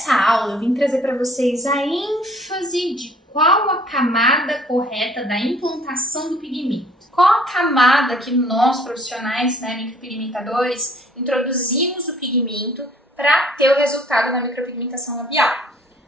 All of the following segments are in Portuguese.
nessa aula eu vim trazer para vocês a ênfase de qual a camada correta da implantação do pigmento. Qual a camada que nós, profissionais, micropigmentadores, introduzimos o pigmento para ter o resultado na micropigmentação labial?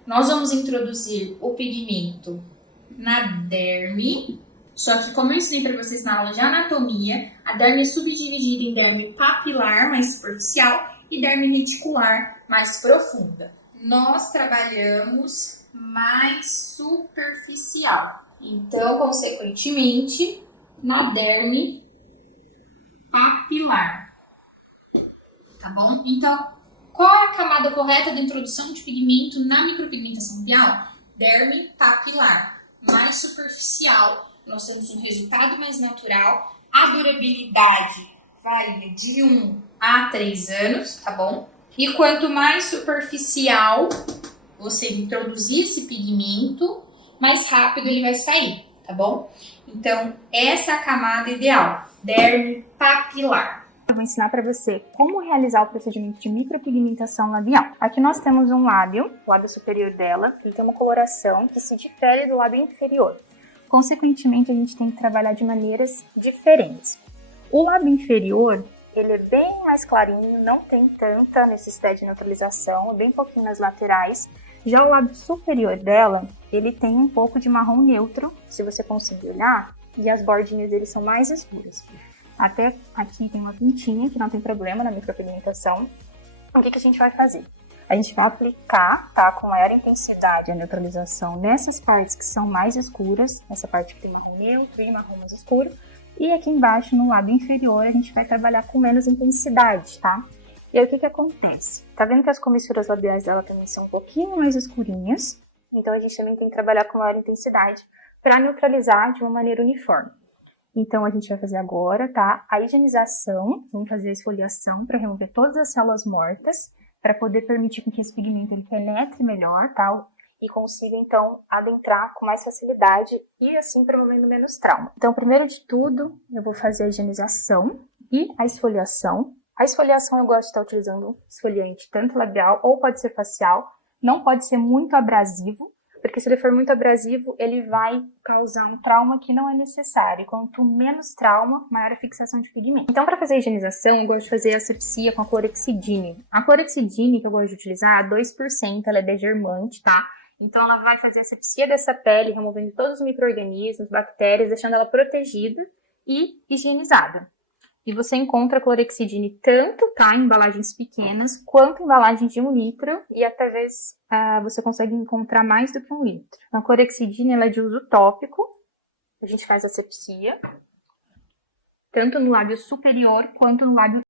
Nós vamos introduzir o pigmento na derme, só que como eu ensinei para vocês na aula de anatomia, a derme é subdividida em derme papilar, mais superficial, e derme reticular, mais profunda. Nós trabalhamos mais superficial, então, consequentemente, na derme papilar, tá bom? Então, qual é a camada correta da introdução de pigmento na micropigmentação labial? Derme papilar, mais superficial. Nós temos um resultado mais natural. A durabilidade varia de 1 a 3 anos, tá bom? E quanto mais superficial você introduzir esse pigmento, mais rápido ele vai sair, tá bom? Então, essa é a camada ideal, derme papilar. Eu vou ensinar para você como realizar o procedimento de micropigmentação labial. Aqui nós temos um lábio, o lábio superior dela, ele tem uma coloração que se difere do lábio inferior. Consequentemente, a gente tem que trabalhar de maneiras diferentes. O lábio inferior, ele é bem mais clarinho, não tem tanta necessidade de neutralização, bem pouquinho nas laterais. Já o lábio superior dela, ele tem um pouco de marrom neutro, se você conseguir olhar, e as bordinhas dele são mais escuras. Até aqui tem uma pintinha, que não tem problema na micropigmentação. O que a gente vai fazer? A gente vai aplicar, tá, com maior intensidade a neutralização nessas partes que são mais escuras, essa parte que tem marrom neutro e marrom mais escuro. E aqui embaixo, no lábio inferior, a gente vai trabalhar com menos intensidade, tá? E aí, o que acontece? Tá vendo que as comissuras labiais dela também são um pouquinho mais escurinhas? Então, a gente também tem que trabalhar com maior intensidade para neutralizar de uma maneira uniforme. Então, a gente vai fazer agora, tá? A higienização, vamos fazer a esfoliação para remover todas as células mortas, para poder permitir que esse pigmento ele penetre melhor, tá? E consiga, então, adentrar com mais facilidade e, assim, promovendo menos trauma. Então, primeiro de tudo, eu vou fazer a higienização e a esfoliação. A esfoliação eu gosto de estar utilizando esfoliante tanto labial ou pode ser facial. Não pode ser muito abrasivo, porque se ele for muito abrasivo, ele vai causar um trauma que não é necessário. Quanto menos trauma, maior a fixação de pigmento. Então, para fazer a higienização, eu gosto de fazer a asepsia com a clorexidine. A clorexidine que eu gosto de utilizar, 2%, ela é degermante, tá? Então, ela vai fazer a asepsia dessa pele, removendo todos os micro-organismos, bactérias, deixando ela protegida e higienizada. E você encontra a clorexidine tanto, tá, em embalagens pequenas, quanto em embalagens de 1 litro, e até vezes você consegue encontrar mais do que 1 litro. A clorexidine ela é de uso tópico, a gente faz a asepsia, tanto no lábio superior quanto no lábio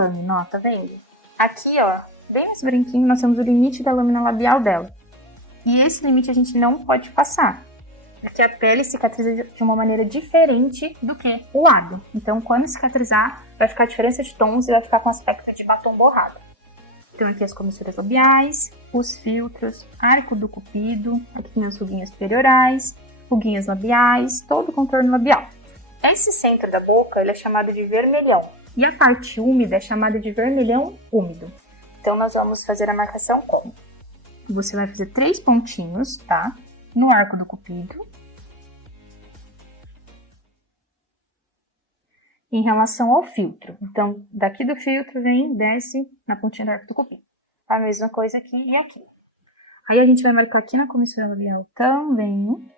lâmina, ó, tá vendo? Aqui, ó, bem mais branquinho, nós temos o limite da lâmina labial dela. E esse limite a gente não pode passar, porque a pele cicatriza de uma maneira diferente do que o lábio. Então, quando cicatrizar, vai ficar a diferença de tons e vai ficar com aspecto de batom borrado. Então, aqui as comissuras labiais, os filtros, arco do cupido, aqui tem as ruguinhas periorais, ruguinhas labiais, todo o contorno labial. Esse centro da boca, ele é chamado de vermelhão. E a parte úmida é chamada de vermelhão úmido. Então, nós vamos fazer a marcação como? Você vai fazer 3 pontinhos, tá? No arco do cupido. Em relação ao filtro. Então, daqui do filtro vem, desce na pontinha do arco do cupido. A mesma coisa aqui e aqui. Aí a gente vai marcar aqui na comissura labial também.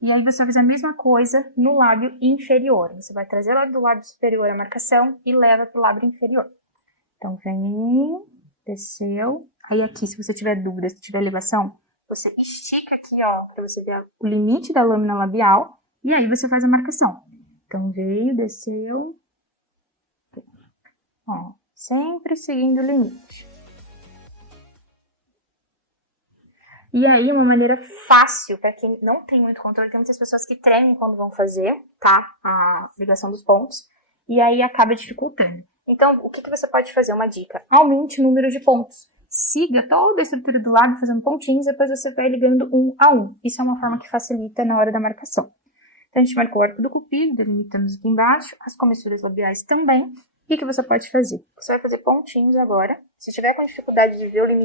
E aí você vai fazer a mesma coisa no lábio inferior. Você vai trazer lá do lábio superior a marcação e leva para o lábio inferior. Então, vem, desceu. Aí aqui, se você tiver dúvida, se tiver elevação, você estica aqui, ó, para você ver o limite da lâmina labial. E aí você faz a marcação. Então, veio, desceu. Ó, sempre seguindo o limite. E aí, uma maneira fácil, para quem não tem muito controle, tem muitas pessoas que tremem quando vão fazer, tá? A ligação dos pontos. E aí acaba dificultando. Então, o que você pode fazer? Uma dica. Aumente o número de pontos. Siga toda a estrutura do lábio fazendo pontinhos, depois você vai ligando um a um. Isso é uma forma que facilita na hora da marcação. Então, a gente marcou o arco do cupido, delimitamos aqui embaixo, as comissuras labiais também. O que você pode fazer? Você vai fazer pontinhos agora. Se tiver com dificuldade de ver o limite,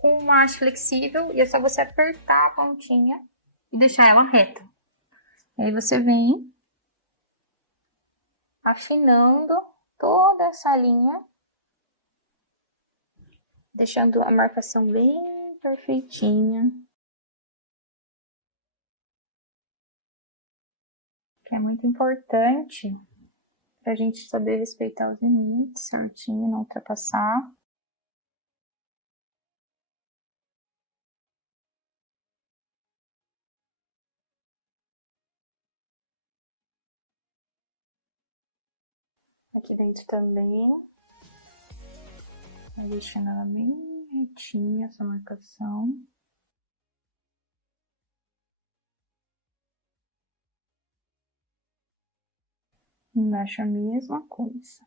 com uma haste flexível, e é só você apertar a pontinha e deixar ela reta. Aí você vem afinando toda essa linha, deixando a marcação bem perfeitinha. Que é muito importante pra gente saber respeitar os limites certinho, não ultrapassar. Aqui dentro também. Vai deixando ela bem retinha, essa marcação. Embaixo a mesma coisa.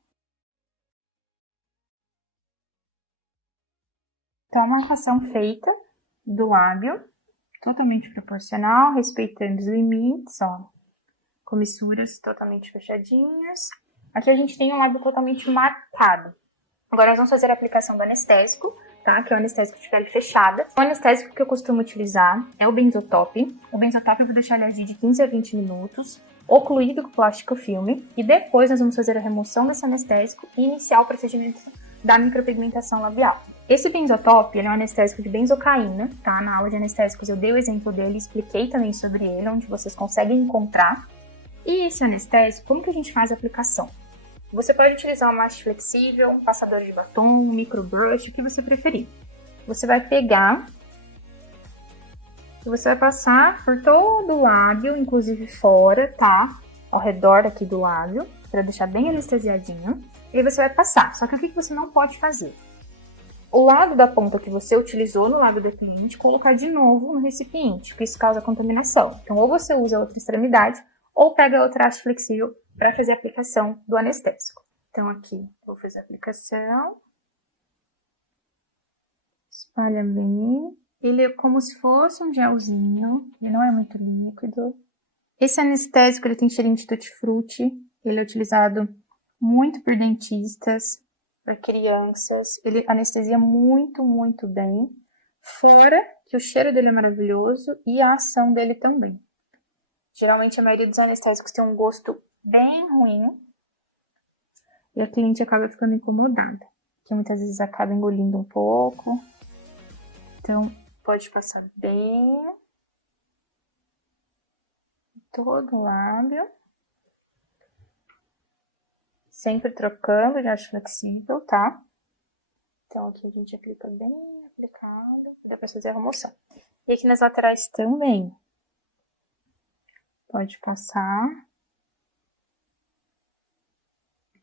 Então, a marcação feita do lábio, totalmente proporcional, respeitando os limites, ó. Comissuras totalmente fechadinhas. Aqui a gente tem um lábio totalmente marcado. Agora nós vamos fazer a aplicação do anestésico, tá? Que é o anestésico de pele fechada. O anestésico que eu costumo utilizar é o Benzotope. O Benzotope eu vou deixar ele agir de 15 a 20 minutos, ocluído com plástico filme. E depois nós vamos fazer a remoção desse anestésico e iniciar o procedimento da micropigmentação labial. Esse Benzotope, ele é um anestésico de benzocaína, tá? Na aula de anestésicos eu dei o exemplo dele, expliquei também sobre ele, onde vocês conseguem encontrar. E esse anestésico, como que a gente faz a aplicação? Você pode utilizar uma haste flexível, um passador de batom, um microbrush, o que você preferir. Você vai pegar e você vai passar por todo o lábio, inclusive fora, tá? Ao redor aqui do lábio, para deixar bem anestesiadinho. E aí você vai passar. Só que o que você não pode fazer? O lado da ponta que você utilizou no lábio do cliente, colocar de novo no recipiente, porque isso causa contaminação. Então, ou você usa a outra extremidade, ou pega outra haste flexível para fazer a aplicação do anestésico. Então, aqui, vou fazer a aplicação. Espalha bem. Ele é como se fosse um gelzinho, ele não é muito líquido. Esse anestésico, ele tem cheirinho de tutti-frutti. Ele é utilizado muito por dentistas, por crianças. Ele anestesia muito, muito bem. Fora que o cheiro dele é maravilhoso e a ação dele também. Geralmente, a maioria dos anestésicos tem um gosto bem ruim e a cliente acaba ficando incomodada, que muitas vezes acaba engolindo um pouco. Então, pode passar bem todo o lábio, sempre trocando de haste flexível, tá? Então, aqui a gente aplica bem aplicado, depois fazer a remoção. E aqui nas laterais também. Pode passar.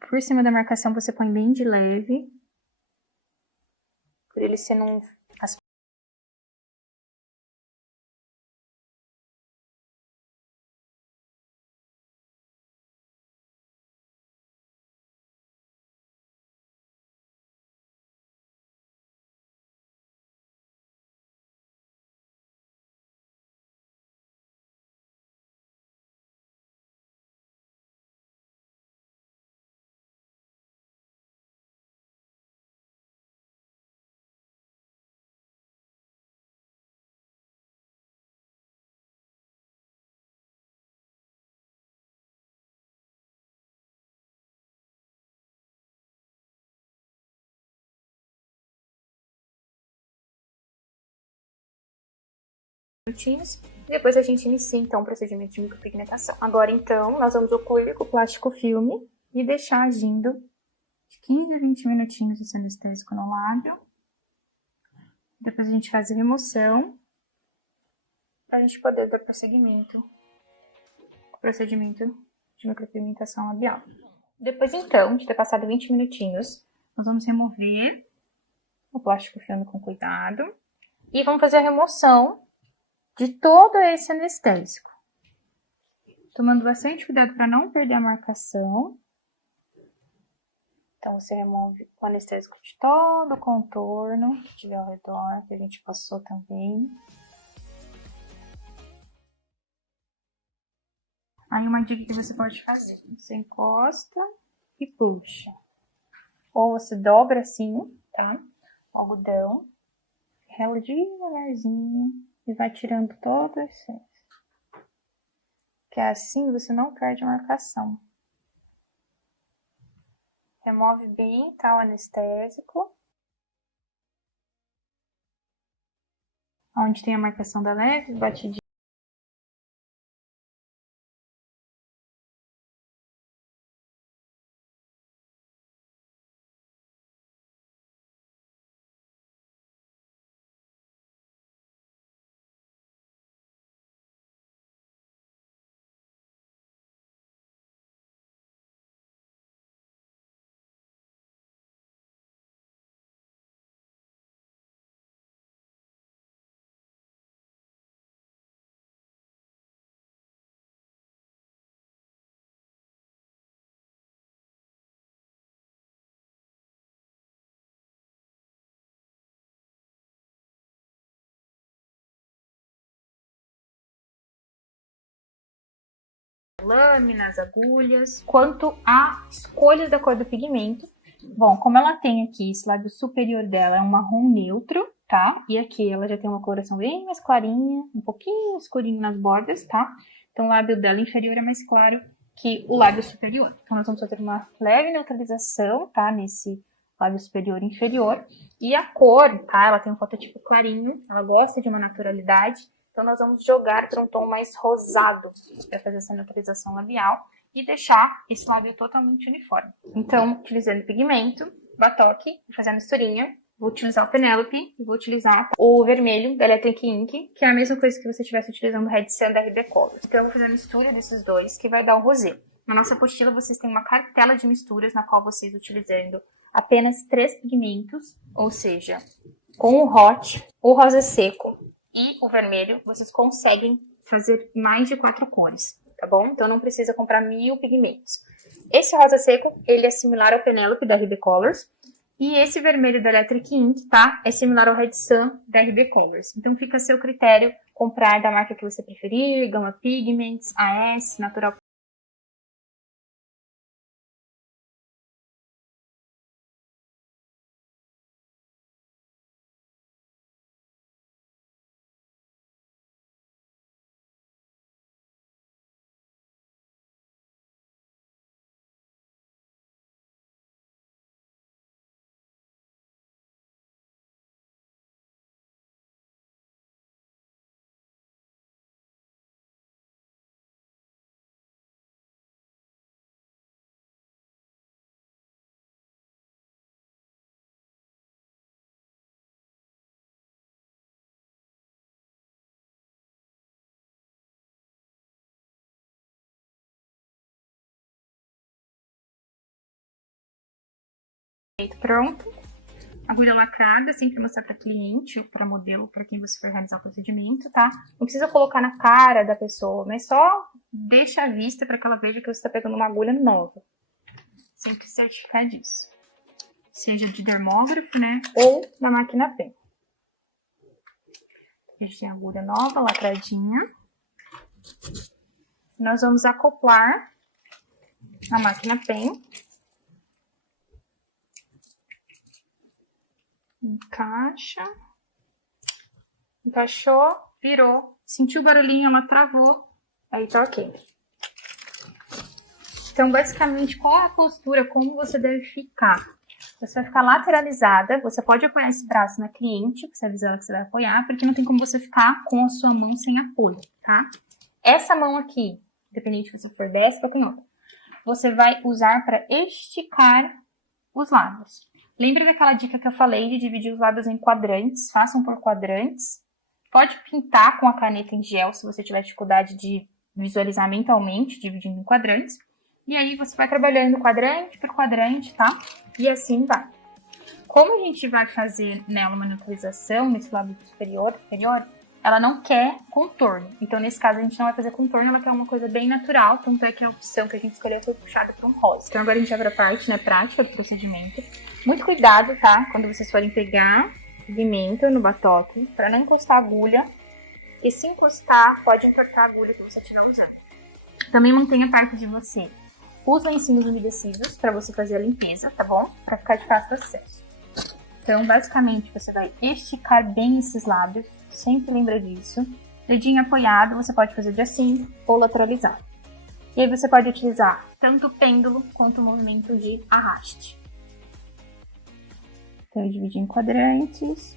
Por cima da marcação você põe bem de leve. Por ele ser num... minutinhos. E depois a gente inicia, então, o procedimento de micropigmentação. Agora, então, nós vamos ocluir com o plástico filme e deixar agindo de 15 a 20 minutinhos esse anestésico no lábio. Depois a gente faz a remoção para a gente poder dar prosseguimento ao procedimento de micropigmentação labial. Depois, então, de ter passado 20 minutinhos, nós vamos remover o plástico filme com cuidado e vamos fazer a remoção de todo esse anestésico. Tomando bastante cuidado para não perder a marcação. Então, você remove o anestésico de todo o contorno que tiver ao redor, que a gente passou também. Aí, uma dica que você pode fazer. Você encosta e puxa. Ou você dobra assim, tá? O algodão. Rela devagarzinho e vai tirando todo o excesso. Que assim você não perde a marcação. Remove bem, tá, o anestésico. Onde tem a marcação da leve batidinha. Lâminas, agulhas. Quanto à escolha da cor do pigmento, bom, como ela tem aqui, esse lábio superior dela é um marrom neutro, tá? E aqui ela já tem uma coloração bem mais clarinha, um pouquinho escurinho nas bordas, tá? Então o lábio dela inferior é mais claro que o lábio superior. Então nós vamos fazer uma leve neutralização, tá? Nesse lábio superior e inferior. E a cor, tá? Ela tem um fototipo clarinho, ela gosta de uma naturalidade. Então, nós vamos jogar para um tom mais rosado para fazer essa neutralização labial e deixar esse lábio totalmente uniforme. Então, utilizando pigmento, batoque, vou fazer a misturinha. Vou utilizar o Penelope e vou utilizar o vermelho da Electric Ink, que é a mesma coisa que você estivesse utilizando o Red Sun da RB Colors. Então, eu vou fazer a mistura desses dois, que vai dar o rosé. Na nossa apostila, vocês têm uma cartela de misturas, na qual vocês, utilizando apenas 3 pigmentos, ou seja, com o Hot, o rosa seco e o vermelho, vocês conseguem fazer mais de 4 cores, tá bom? Então não precisa comprar 1000 pigmentos. Esse rosa seco, ele é similar ao Penelope da RB Colors. E esse vermelho da Electric Ink, tá? É similar ao Red Sun da RB Colors. Então fica a seu critério comprar da marca que você preferir, Gama Pigments, AS, Natural. Pronto. Agulha lacrada, sempre mostrar para cliente ou para modelo, para quem você for realizar o procedimento, tá? Não precisa colocar na cara da pessoa, mas só deixa à vista para que ela veja que você está pegando uma agulha nova. Sempre certificar disso. Seja de dermógrafo, né? Ou da máquina PEN. A gente tem a agulha nova, lacradinha. Nós vamos acoplar a máquina PEN. Encaixa. Encaixou, virou. Sentiu o barulhinho, ela travou. Aí tá ok. Então, basicamente, qual é a postura, como você deve ficar? Você vai ficar lateralizada, você pode apoiar esse braço na cliente, você avisa ela que você vai apoiar, porque não tem como você ficar com a sua mão sem apoio, tá? Essa mão aqui, independente se você for destra, tem outra. Você vai usar para esticar os lábios. Lembra daquela dica que eu falei de dividir os lábios em quadrantes? Façam por quadrantes. Pode pintar com a caneta em gel, se você tiver dificuldade de visualizar mentalmente, dividindo em quadrantes. E aí você vai trabalhando quadrante por quadrante, tá? E assim vai. Como a gente vai fazer nela uma neutralização, nesse lábio superior, ela não quer contorno. Então, nesse caso, a gente não vai fazer contorno, ela quer uma coisa bem natural, tanto é que a opção que a gente escolheu foi puxada para um rosa. Então, agora a gente vai para a parte, né, prática do procedimento. Muito cuidado, tá? Quando vocês forem pegar pigmento no batoque, para não encostar a agulha, porque se encostar, pode entortar a agulha que você estiver usando. Também mantenha perto de você os lencinhos umedecidos para você fazer a limpeza, tá bom? Para ficar de fácil acesso. Então, basicamente, você vai esticar bem esses lábios, sempre lembra disso. Dedinho apoiado, você pode fazer de assim ou lateralizar. E aí você pode utilizar tanto o pêndulo quanto o movimento de arraste. Então, eu dividi em quadrantes.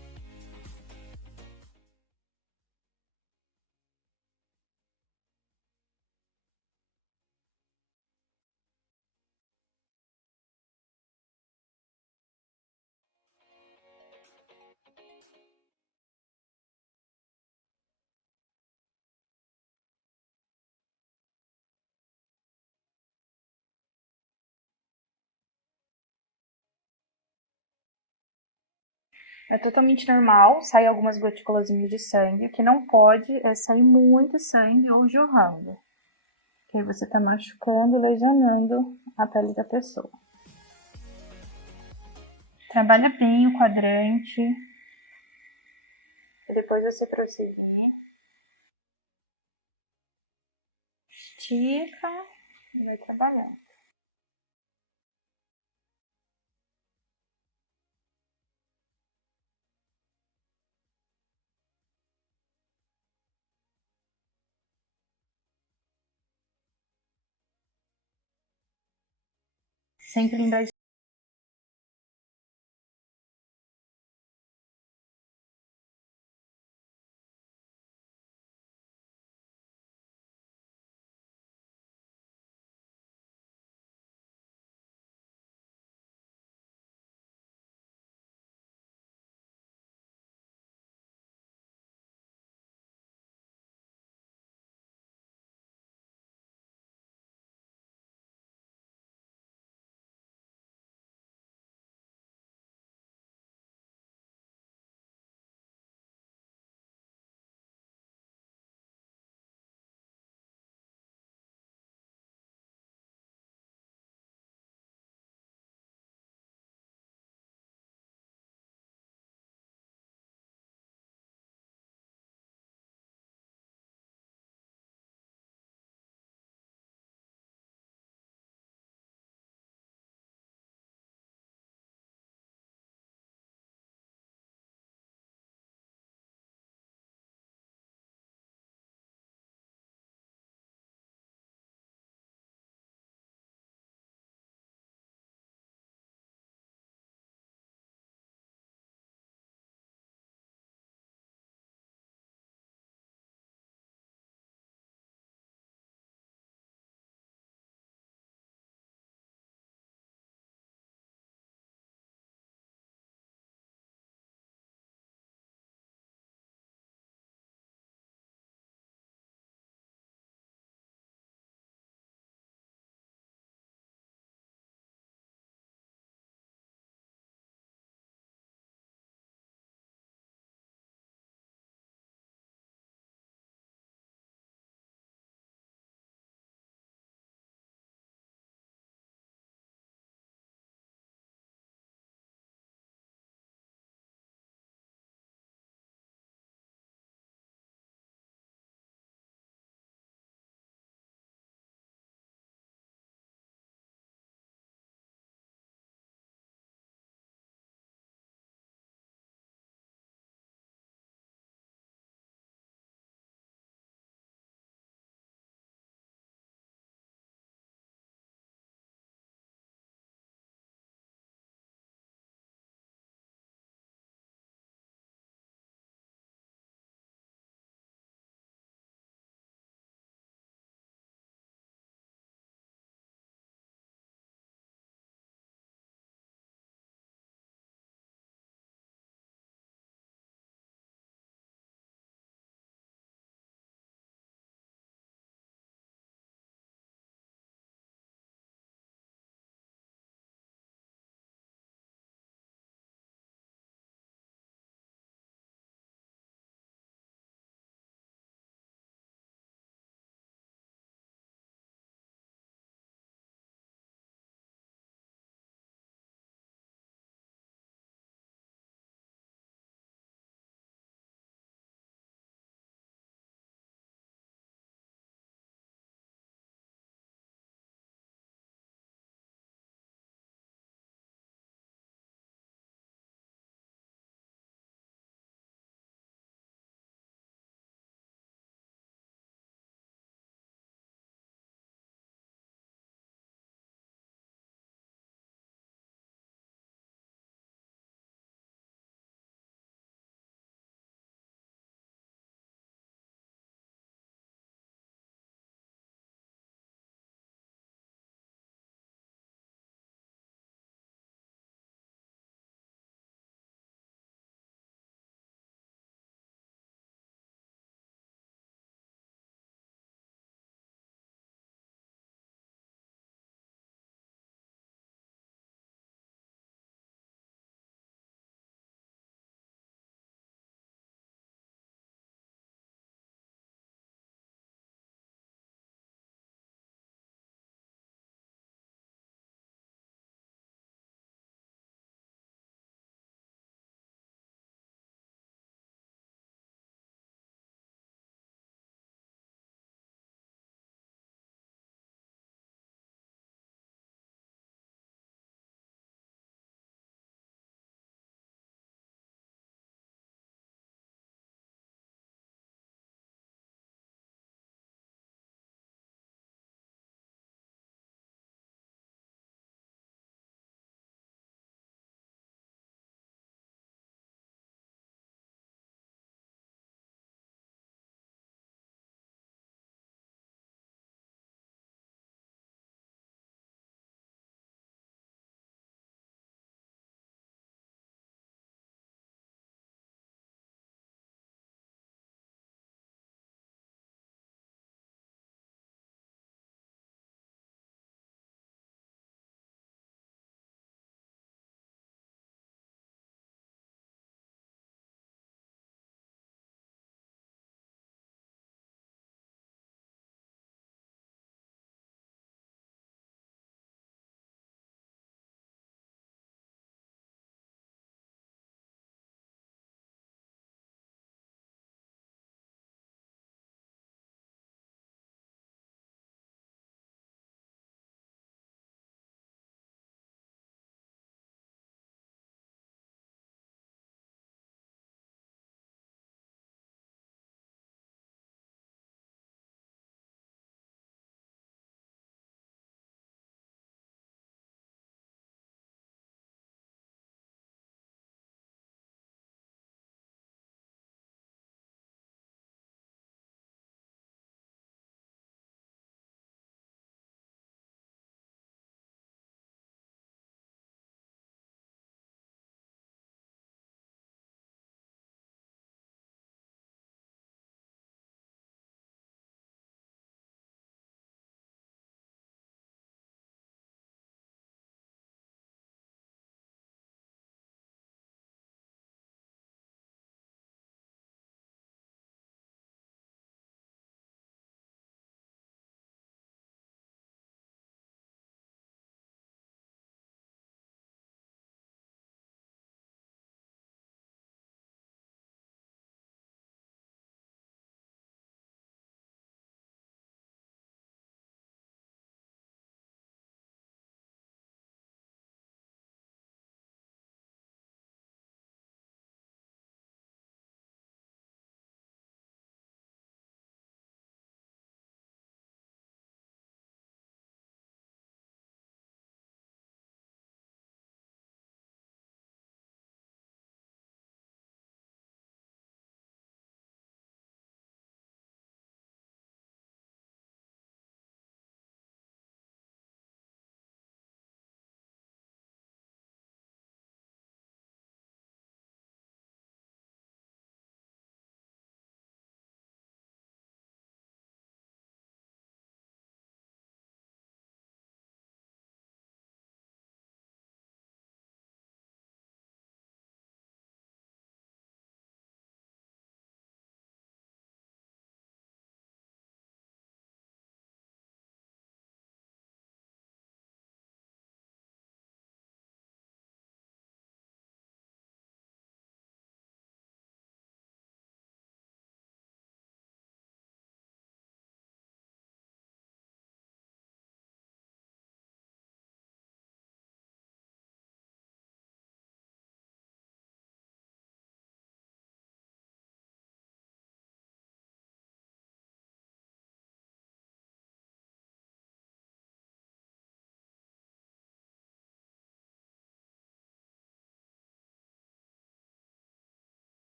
É totalmente normal, sai algumas gotículas de sangue. O que não pode é sair muito sangue ou jorrando. Que aí você tá machucando, lesionando a pele da pessoa. Trabalha bem o quadrante. E depois você prosseguir. Estica e vai trabalhando. Sempre lembrar de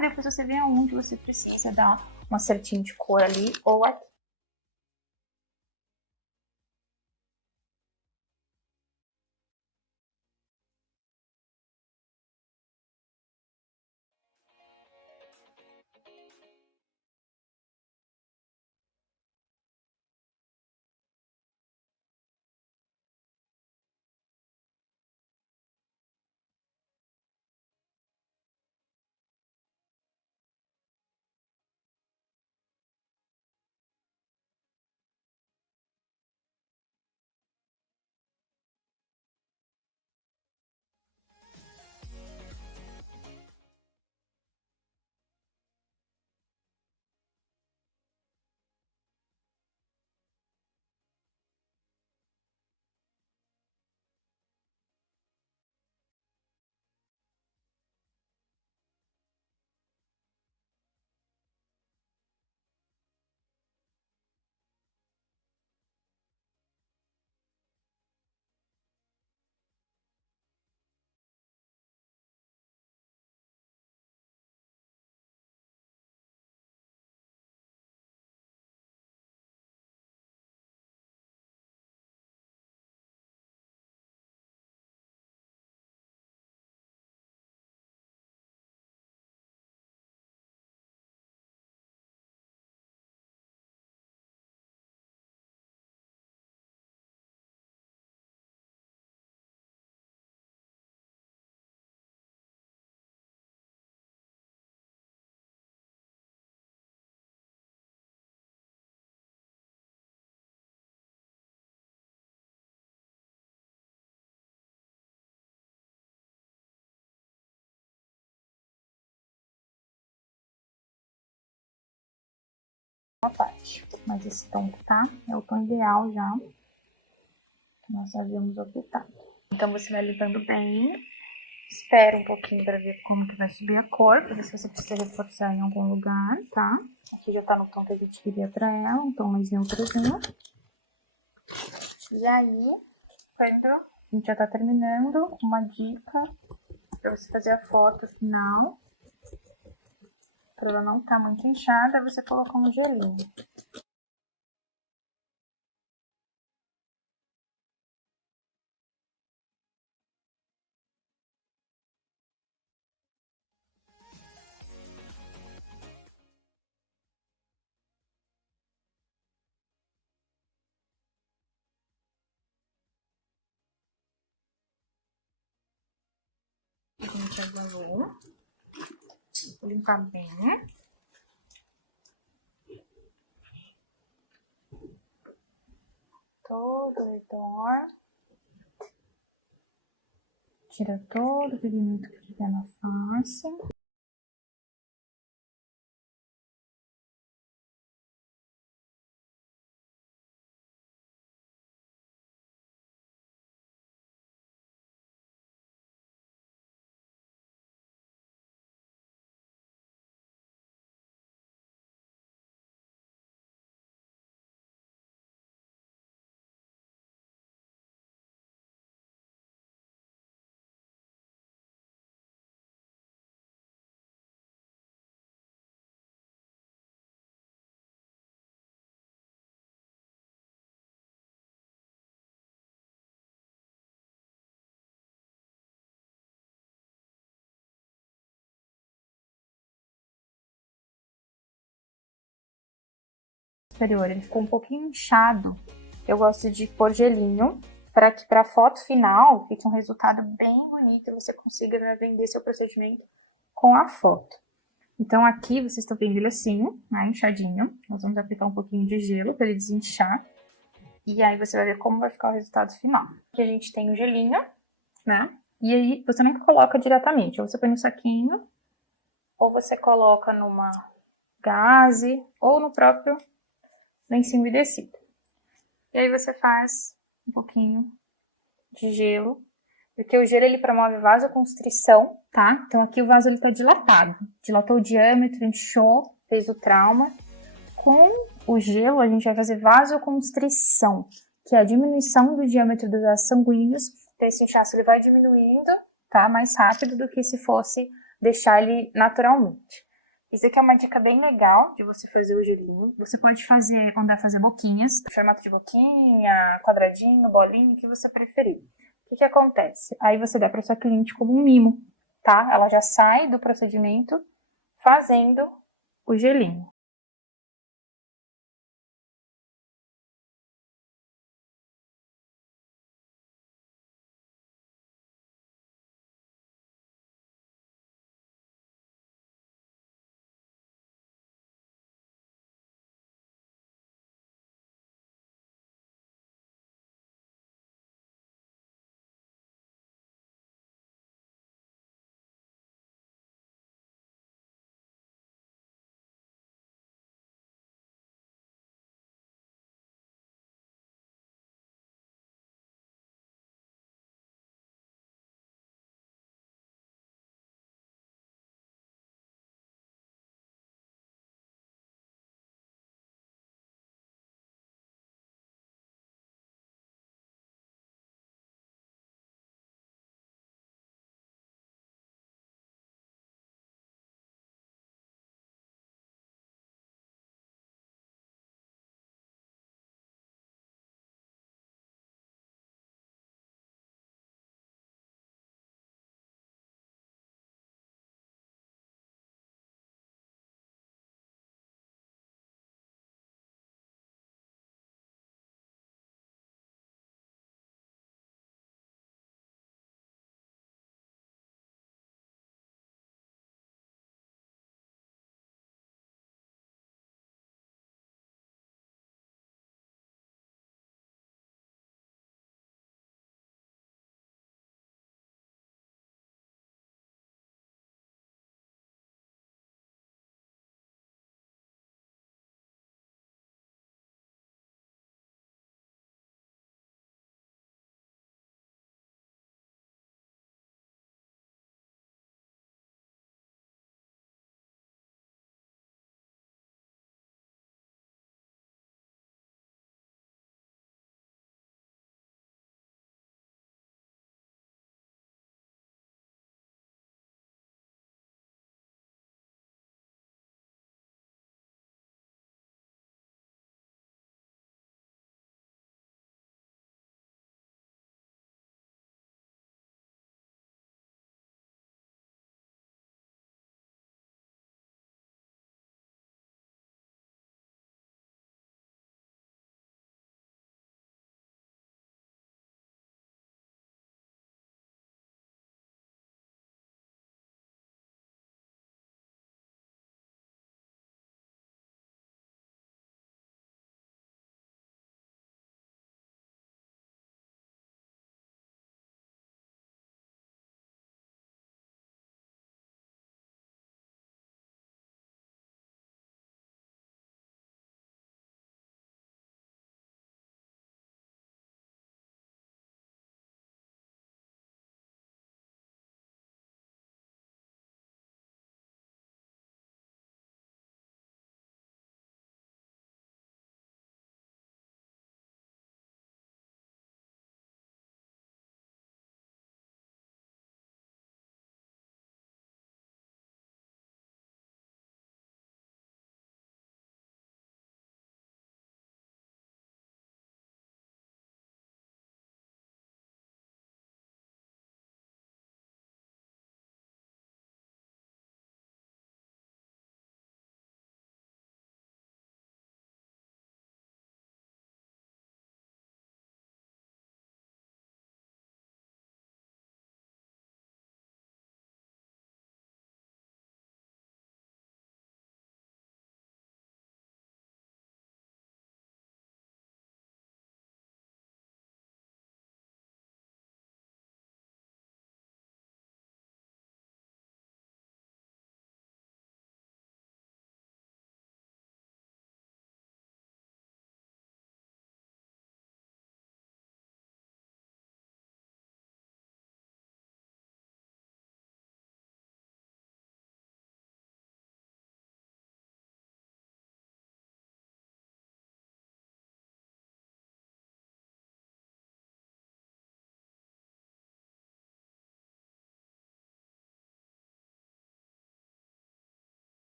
Depois você vê aonde você precisa dar um acertinho de cor ali ou aqui. Uma parte, mas esse tom que tá é o tom ideal já que nós havíamos optado. Então você vai levando bem, espera um pouquinho para ver como que vai subir a cor, para ver se você precisa reforçar em algum lugar, tá? Aqui já tá no tom que a gente queria para ela, um tom mais neutrozinho. E aí, quando a gente já tá terminando, uma dica para você fazer a foto final, para ela não tá muito inchada, você coloca um gelinho. Vou limpar bem. Todo o redor. Tira todo o pigmento que tiver na face. Superior, ele ficou um pouquinho inchado. Eu gosto de pôr gelinho para que para a foto final fique um resultado bem bonito e você consiga vender seu procedimento com a foto. Então aqui vocês estão vendo ele assim, né, inchadinho. Nós vamos aplicar um pouquinho de gelo para ele desinchar. E aí você vai ver como vai ficar o resultado final. Aqui a gente tem o gelinho, né? E aí você nem coloca diretamente, ou você põe no saquinho, ou você coloca numa gaze, ou no próprio lencinho umedecido. E aí você faz um pouquinho de gelo, porque o gelo ele promove vasoconstrição, tá? Então aqui o vaso ele tá dilatado, dilatou o diâmetro, inchou, fez o trauma. Com o gelo a gente vai fazer vasoconstrição, que é a diminuição do diâmetro dos vasos sanguíneos. Então esse inchaço ele vai diminuindo, tá? Mais rápido do que se fosse deixar ele naturalmente. Isso aqui é uma dica bem legal de você fazer o gelinho. Você pode mandar fazer boquinhas, formato de boquinha, quadradinho, bolinho, o que você preferir. O que acontece? Aí você dá para sua cliente como um mimo, tá? Ela já sai do procedimento fazendo o gelinho.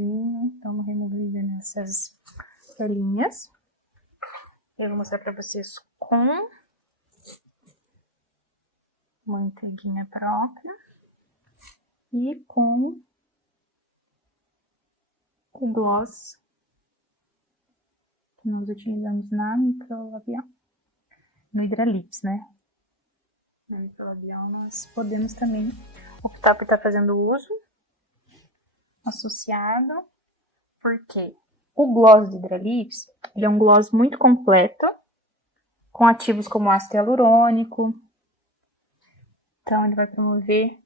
Dá uma removida nessas pelinhas. Eu vou mostrar pra vocês com manteiguinha própria e com o gloss que nós utilizamos na microlabial, no Hidralips, né? Na microlabial nós podemos também optar por estar fazendo uso associado, porque o gloss do Hidralips, ele é um gloss muito completo, com ativos como ácido hialurônico. Então, ele vai promover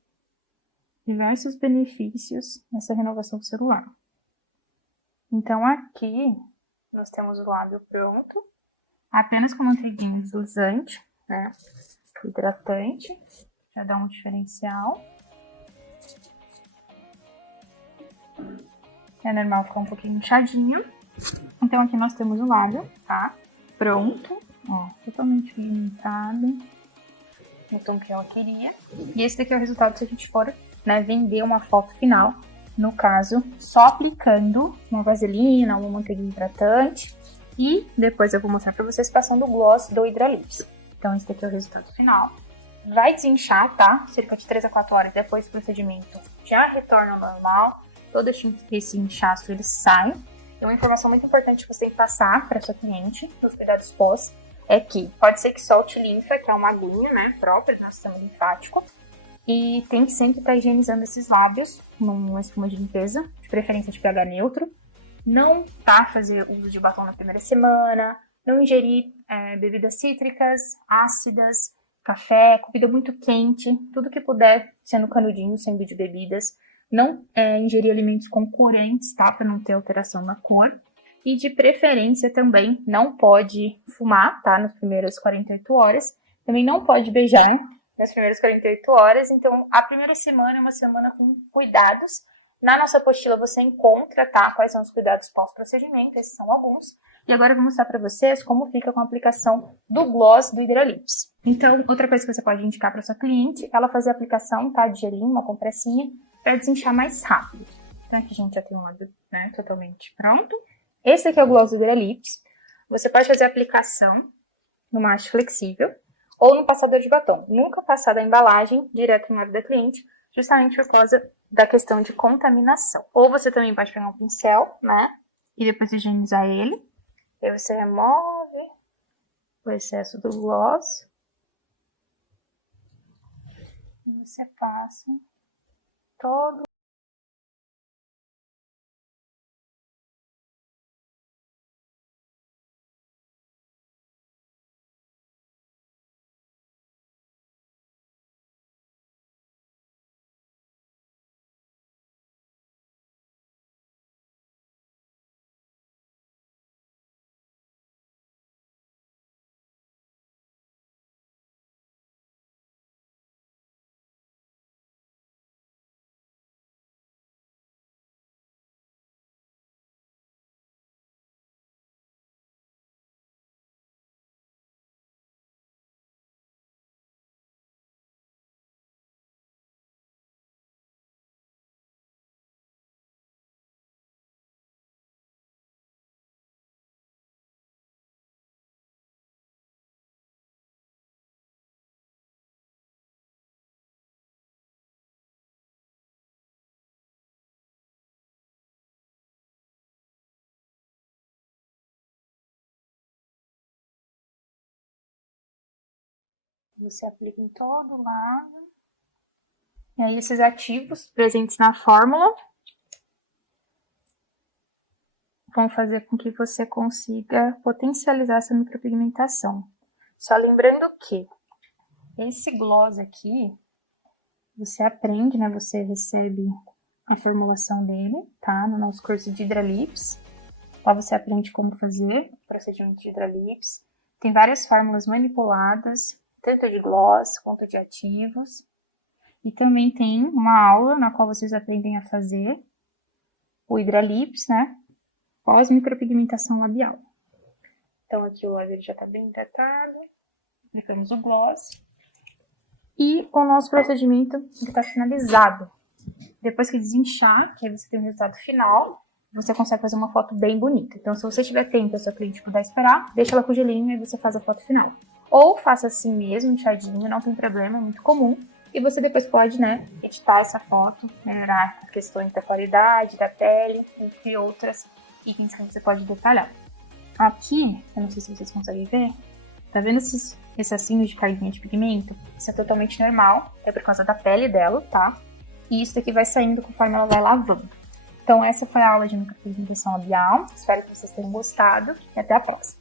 diversos benefícios nessa renovação celular. Então, aqui, nós temos o lábio pronto, apenas com manteiguinha deslizante, né? Hidratante, já dá um diferencial. É normal ficar um pouquinho inchadinho. Então, aqui nós temos o lábio, tá? Pronto, ó, totalmente pigmentado, no tom que ela queria. E esse daqui é o resultado se a gente for, né, vender uma foto final. No caso, só aplicando uma vaselina, uma manteiguinha hidratante. E depois eu vou mostrar pra vocês passando o gloss do Hidralips. Então, esse daqui é o resultado final. Vai desinchar, tá? Cerca de 3 a 4 horas depois do procedimento já retorna ao normal. Todo esse inchaço, ele sai. E uma informação muito importante que você tem que passar para sua cliente, dos cuidados pós, é que pode ser que solte linfa, que é uma aguinha, né, própria do nosso sistema linfático. E tem que sempre estar higienizando esses lábios numa espuma de limpeza, de preferência de pH neutro. Não fazer uso de batom na primeira semana, não ingerir bebidas cítricas, ácidas, café, comida muito quente, tudo que puder ser no canudinho, sendo de bebidas. Não ingerir alimentos com corantes, tá? Para não ter alteração na cor. E de preferência também não pode fumar, tá? Nas primeiras 48 horas. Também não pode beijar nas primeiras 48 horas. Então, a primeira semana é uma semana com cuidados. Na nossa apostila você encontra, tá? Quais são os cuidados pós-procedimento, esses são alguns. E agora eu vou mostrar pra vocês como fica com a aplicação do gloss do Hidralips. Então, outra coisa que você pode indicar pra sua cliente, ela fazer a aplicação, tá? De gelinho, uma compressinha, para desinchar mais rápido. Então aqui a gente já tem um lábio, né, totalmente pronto. Esse aqui é o gloss do Hidralips. Você pode fazer a aplicação numa haste flexível ou no passador de batom. Nunca passar da embalagem direto no lábio da cliente, justamente por causa da questão de contaminação. Ou você também pode pegar um pincel, né, e depois higienizar ele. E aí você remove o excesso do gloss. E você passa todo. Você aplica em todo lado. E aí esses ativos presentes na fórmula vão fazer com que você consiga potencializar essa micropigmentação. Só lembrando que esse gloss aqui, você aprende, né? Você recebe a formulação dele, tá? No nosso curso de Hidralips. Lá você aprende como fazer o procedimento de Hidralips. Tem várias fórmulas manipuladas, tanto de gloss quanto de ativos. E também tem uma aula na qual vocês aprendem a fazer o Hidralips, né? Pós-micropigmentação labial. Então aqui o lábio já tá bem hidratado. Aplicamos o gloss. E o nosso procedimento está finalizado. Depois que desinchar, que aí você tem o resultado final, você consegue fazer uma foto bem bonita. Então, se você tiver tempo e a sua cliente puder esperar, deixa ela com o gelinho e você faz a foto final. Ou faça assim mesmo, inchadinho, não tem problema, é muito comum. E você depois pode, editar essa foto, melhorar questões da qualidade, da pele, entre outras itens que você pode detalhar. Aqui, eu não sei se vocês conseguem ver, tá vendo esses assinhos de caidinha de pigmento? Isso é totalmente normal, é por causa da pele dela, tá? E isso daqui vai saindo conforme ela vai lavando. Então essa foi a aula de micropigmentação labial, espero que vocês tenham gostado e até a próxima!